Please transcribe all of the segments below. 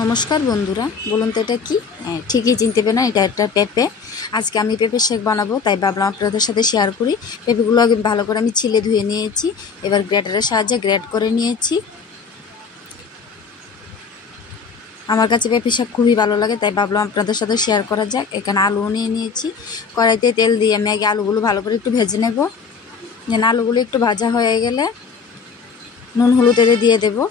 নমস্কার বন্ধুরা, বলুন তো এটা কি? ঠিকই চিনতে পেরে না, এটা একটা পেঁপে। আজকে আমি পেঁপে শেক বানাবো, তাই ভাবলাম আপনাদের সাথে শেয়ার করি। পেঁপেগুলো আগে ভালো করে আমি ছিলে ধুয়ে নিয়েছি, এবার গ্রেটারের সাহায্যে গ্রেট করে নিয়েছি। আমার কাছে পেঁপে শাক খুবই ভালো লাগে, তাই ভাবলাম আপনাদের সাথে শেয়ার করা যাক। এখানে আলু নিয়ে নিয়েছি, কড়াইতে তেল দিয়ে আমি আগে আলুগুলো ভালো করে একটু ভেজে নেব। যেন আলুগুলো একটু ভাজা হয়ে গেলে নুন হলুদ দিয়ে দেবো।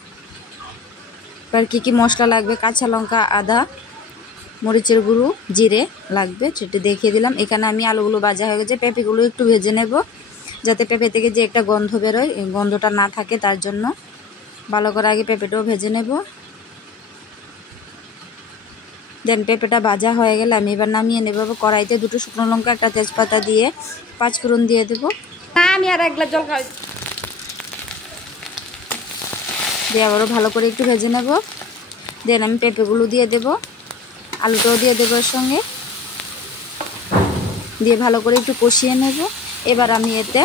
এবার কী মশলা লাগবে, কাঁচা লঙ্কা, আদা, মরিচের গুঁড়ো, জিরে লাগবে, সেটি দেখিয়ে দিলাম। এখানে আমি আলুগুলো ভাজা হয়ে গেছে, পেঁপেগুলো একটু ভেজে নেব, যাতে পেঁপে থেকে যে একটা গন্ধ বেরোয়, এই গন্ধটা না থাকে, তার জন্য ভালো করে আগে পেঁপেটাও ভেজে নেব। দেন পেঁপেটা ভাজা হয়ে গেলে আমি এবার নামিয়ে নেব। কড়াইতে দুটো শুকনো লঙ্কা, একটা তেজপাতা দিয়ে 5 ফোড়ন দিয়ে দেবো। আমি আর এক গ্লাস জল খাই। দিয়ে আবারও ভালো করে একটু ভেজে নেব। দেন আমি পেঁপেগুলো দিয়ে দেব, আলুটাও দিয়ে দেবো এর সঙ্গে, দিয়ে ভালো করে একটু কষিয়ে নেব। এবার আমি এতে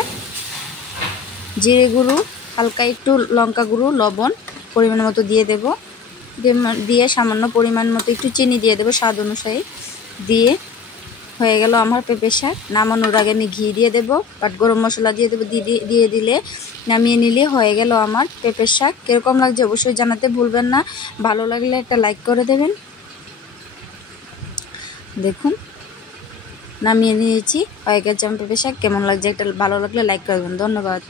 জিরে গুঁড়ো, হালকা একটু লঙ্কা গুঁড়ো, লবণ পরিমাণ মতো দিয়ে দেব। দিয়ে সামান্য পরিমাণ মতো একটু চিনি দিয়ে দেবো স্বাদ অনুযায়ী। দিয়ে হয়ে গেল আমার পেঁপে শাক। নামানোর আগে আমি ঘি দিয়ে দেবো, বাট গরম মশলা দিয়ে দেবো। দিয়ে দিলে নামিয়ে নিলে হয়ে গেল আমার পেঁপে শাক। কীরকম লাগছে অবশ্যই জানাতে ভুলবেন না। ভালো লাগলে একটা লাইক করে দেবেন। দেখুন নামিয়ে নিয়েছি, হয়ে গেছে আমার পেঁপে শাক। কেমন লাগছে একটা ভালো লাগলে লাইক করে দেবেন। ধন্যবাদ।